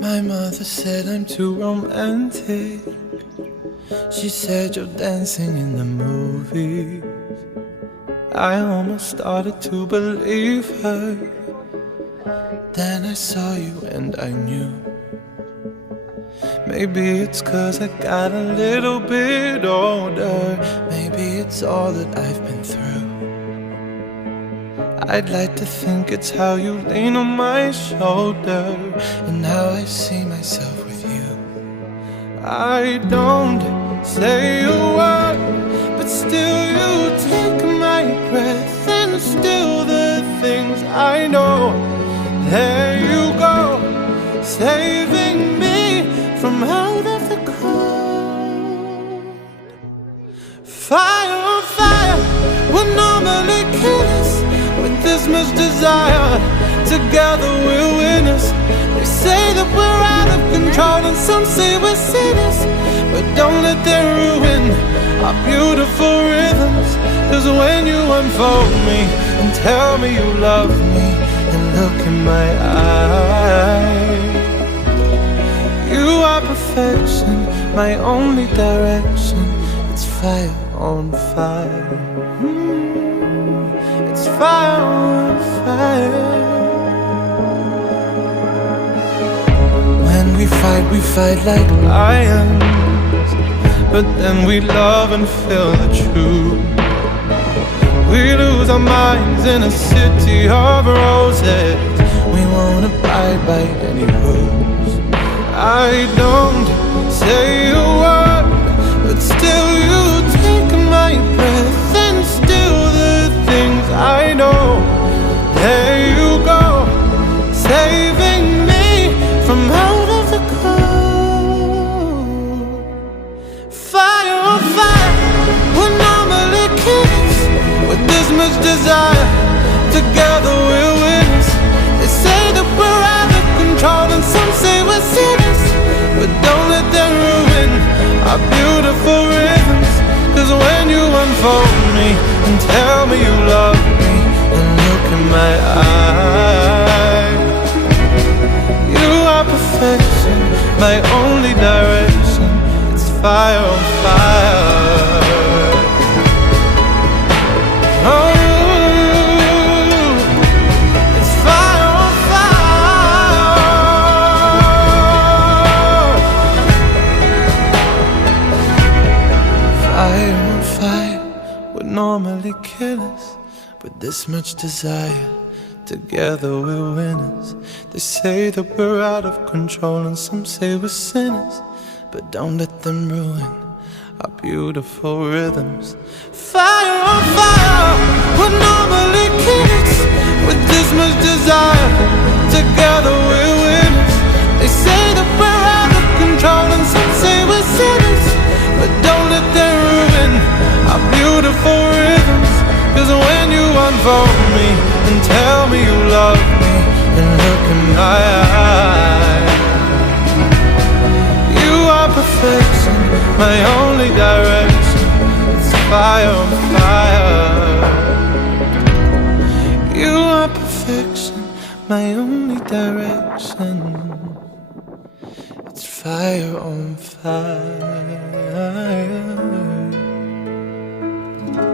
My mother said I'm too romantic. She said you're dancing in the movies. I almost started to believe her. Then I saw you and I knew. Maybe it's 'cause I got a little bit older. Maybe it's all that I've been through. I'd like to think it's how you lean on my shoulder and how I see myself with you. I don't say a word, but still you take my breath and still the things I know. There you go, saving me from out of the cold. Fire on fire would normally kill us. With this much desire, together we're winners. They say that we're out of control and some say we're sinners, but don't let them ruin our beautiful rhythms. 'Cause when you unfold me and tell me you love me and look in my eyes, you are perfection, my only direction. It's fire on fire. It's fire on fire. When we fight like lions, but then we love and feel the truth. We lose our minds in a city of roses. We won't abide by any rules. I don't say a word, but still you take my breath and still the things I know. There you go, saving me from out of the cold. Fire on fire would normally kill us. With this much desire, together we're winners. They say that we're out of control and some say we're sinners, but don't let them ruin our beautiful rhythms. 'Cause when you unfold me and tell me you love me and look in my eyes, you are perfection, my only direction. It's fire on fire. Oh, it's fire on fire. Fire on fire would normally kill us. With this much desire, together we're winners. They say that we're out of control and some say we're sinners, but don't let them ruin our beautiful rhythms. Fire on fire would normally kill us. With this much desire, together we're winners. They say that we're out of control and some say we're sinners, but don't let them ruin our beautiful rhythms. 'Cause when you unfold me and tell me you love me and look in my eyes, you are perfection, my only direction. It's fire on fire. You are perfection, my only direction. It's fire on fire.